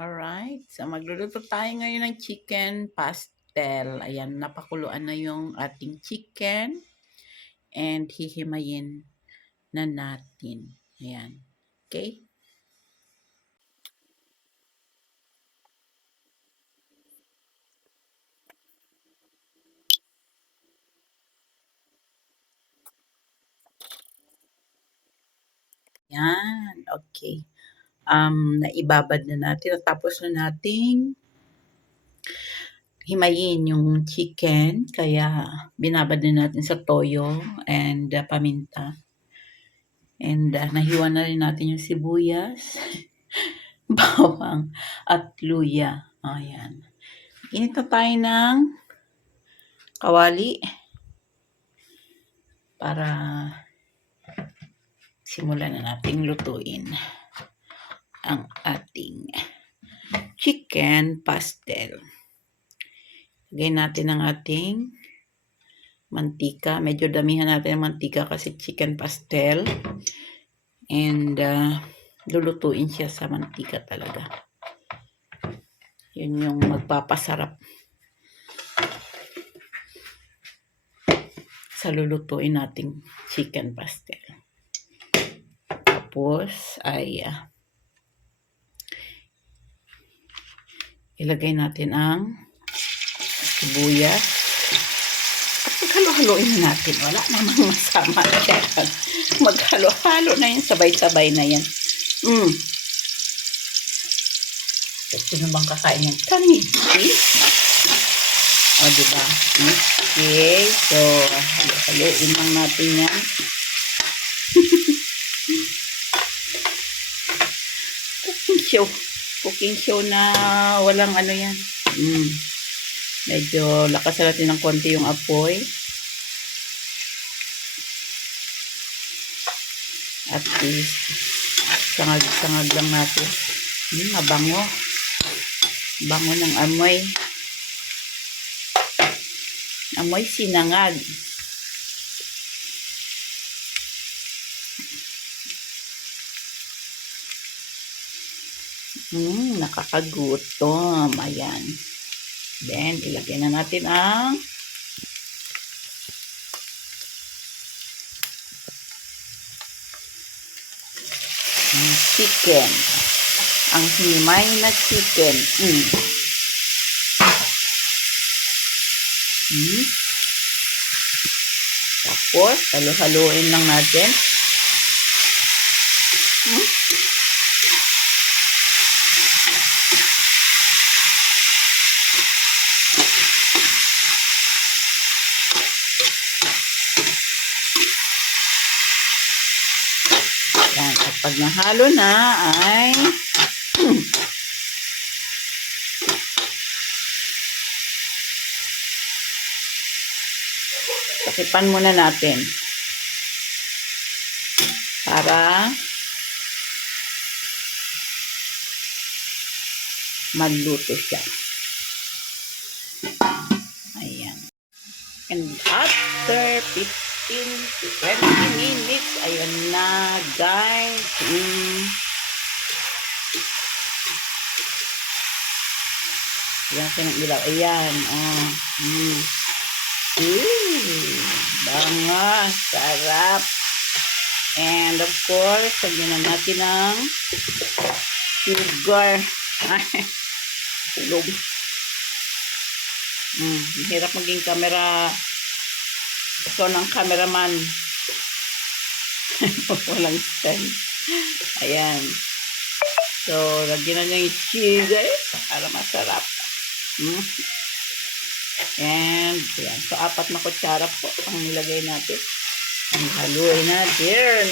Alright, so magluluto tayo ngayon ng chicken pastel. Ayan, napakuluan na yung ating chicken and hihimayin na natin. Ayan. Okay? Ayan. Okay. Naibabad na natin. Tapos na nating himayin yung chicken. Kaya binabad na natin sa toyo and paminta. And nahiwa na rin natin yung sibuyas, bawang, at luya. Ayan. Init na tayo ng kawali para simulan na nating lutuin ang ating chicken pastel. Lagyan natin ang ating mantika. Medyo damihan natin ang mantika kasi chicken pastel. And lulutuin siya sa mantika talaga. Yun yung magpapasarap sa lulutuin nating chicken pastel. Tapos ay ilagay natin ang sibuyas at maghalo-haloin na natin. Wala namang masama dyan. Maghalo-halo na yan, sabay-sabay na yan. Gusto naman kakain ng kanin. O, diba? Okay. So, halo-haloin lang natin yan. Cooking show na walang ano yan. Medyo lakasan natin ng konti yung apoy. At least, sangag-sangag lang natin. Mabango. Bango ng amoy. Amoy sinangag. Nakakagutom. Ayan. Then, ilagay na natin ang chicken. Ang hinimay na chicken. Tapos, halo-haloin lang natin. Yan. At pag nahalo na ay takipan muna natin para magluto siya. Ayan. And after 15 to 20 minutes, ayan na guys. Ayan natin ang ilaw. Ayan. Bangas. Sarap. And of course, lagyan na natin ng sugar. Tulog. Hirap maging camera. Ito ng cameraman. Walang stand. Ayan. So, lagyan na niya yung sugar para masarap. And, ayan. So, 4 na kutsara po ang nilagay natin. Ang haluin natin.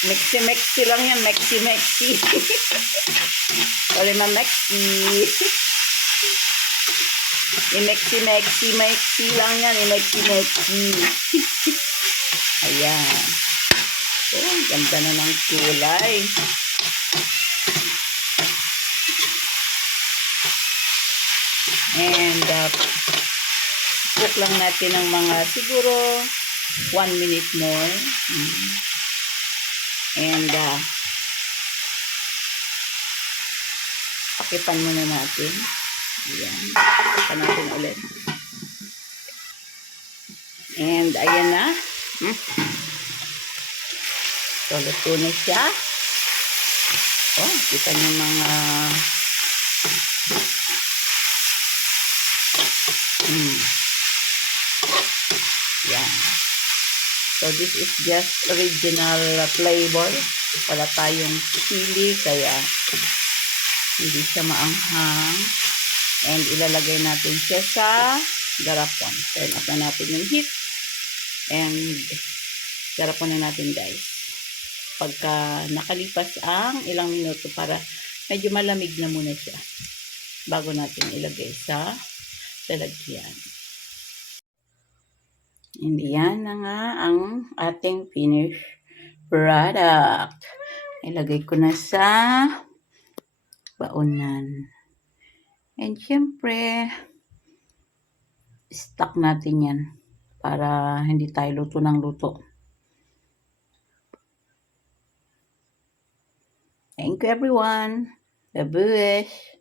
Mixi lang yan. Mixi. Sorry, ma-mixi. I-mixi lang yan. I-mixi. Ayan. So, ang ganda na ng kulay. And, cook lang natin ng mga siguro 1 minute more. And pakipan muna natin. Ayan. Pakipan natin ulit. And ayan na. So, luto na siya. Oh, kita niyo mga yan. So, this is just original flavor. Wala tayong chili, kaya hindi siya maanghang. And ilalagay natin siya sa garapon. Turn off na natin yung heat. And garapon na natin, guys. Pagka nakalipas ang ilang minuto para medyo malamig na muna siya bago natin ilagay sa lalagyan. And yan na nga ang ating finished product. Ilagay ko na sa baunan. And syempre, stock natin yan para hindi tayo luto ng luto. Thank you everyone. Babush!